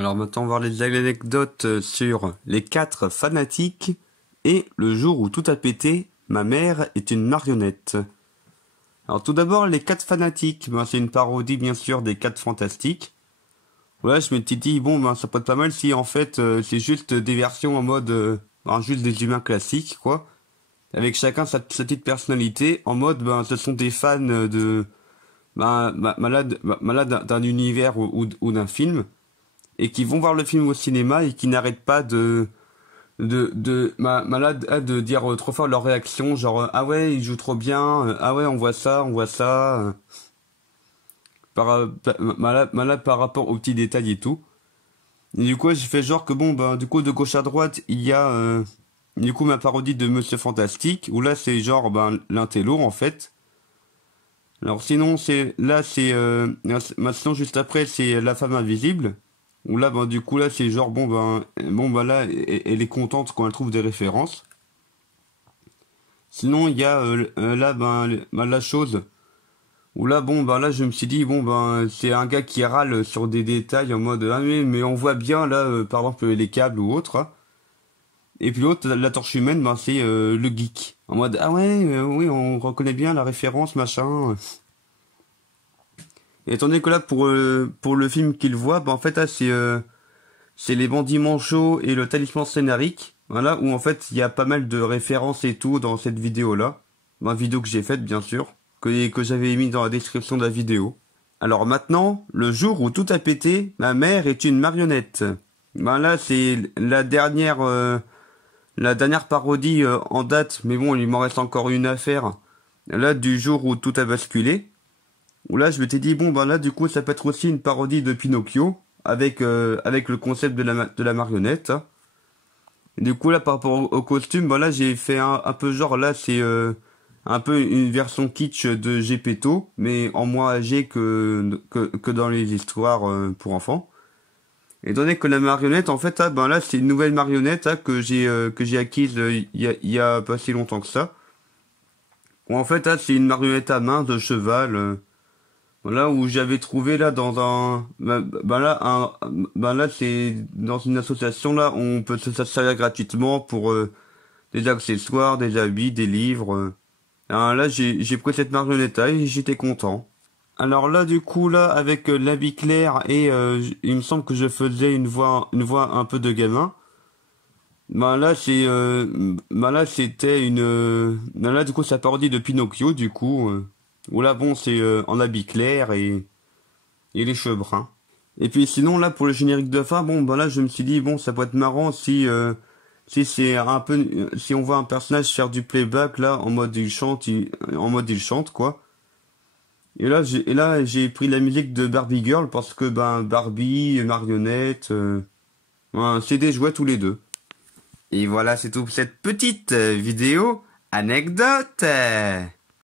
Alors maintenant, on va voir les anecdotes sur les 4 fanatiques et le jour où tout a pété, ma mère est une marionnette. Alors tout d'abord, les 4 fanatiques, c'est une parodie bien sûr des 4 fantastiques. Voilà, je m'étais dit, bon, ça peut être pas mal si en fait c'est juste des versions en mode, juste des humains classiques, quoi. Avec chacun sa petite personnalité, en mode, ce sont des fans de, malades d'un univers ou d'un film. Et qui vont voir le film au cinéma et qui n'arrêtent pas de dire trop fort leur réaction, genre ah ouais il joue trop bien, ah ouais on voit ça, malade par rapport aux petits détails et tout. Et du coup j'ai fait genre que bon du coup de gauche à droite il y a du coup ma parodie de Monsieur Fantastique où là c'est genre l'intello en fait. Alors sinon sinon juste après c'est La Femme Invisible. Où là, du coup, là, c'est genre, là, elle est contente quand elle trouve des références. Sinon, il y a, là, la chose. Où là, là, je me suis dit, c'est un gars qui râle sur des détails en mode, ah oui, mais on voit bien, là, par exemple, les câbles ou autre. Hein. Et puis l'autre, la torche humaine, c'est le geek. En mode, ah ouais, oui, on reconnaît bien la référence, machin. Et étant donné que là, pour le film qu'il voit, en fait, là, c'est les bandits manchots et le talisman scénarique. Voilà, où en fait, il y a pas mal de références et tout dans cette vidéo-là. Vidéo que j'ai faite, bien sûr, que j'avais mis dans la description de la vidéo. Alors maintenant, le jour où tout a pété, ma mère est une marionnette. Là, c'est la dernière parodie en date, mais bon, il m'en reste encore une à faire. Là, du jour où tout a basculé. Où là, je m'étais dit, là, du coup, ça peut être aussi une parodie de Pinocchio, avec le concept de la marionnette. Hein. Du coup, là, par rapport au costume, là, j'ai fait un peu genre, là, c'est un peu une version kitsch de Gepetto, mais en moins âgé que dans les histoires pour enfants. Et donné que la marionnette, en fait, là, c'est une nouvelle marionnette que j'ai acquise il y a pas si longtemps que ça. Où en fait, c'est une marionnette à main de cheval. Voilà où j'avais trouvé là dans là c'est dans une association là on peut se servir gratuitement pour des accessoires, des habits, des livres. Alors là j'ai pris cette marionnette et j'étais content. Alors là du coup là avec l'habit clair et il me semble que je faisais une voix un peu de gamin. Là c'est là c'était une là du coup ça parodie de Pinocchio du coup. Où là, c'est en habit clair et les cheveux bruns. Et puis sinon, là, pour le générique de fin, là, je me suis dit, ça peut être marrant si c'est un peu, si on voit un personnage faire du playback, là, en mode il chante, quoi. Et là, j'ai pris la musique de Barbie Girl parce que, Barbie, marionnette, c'est des jouets tous les deux. Et voilà, c'est tout pour cette petite vidéo anecdote.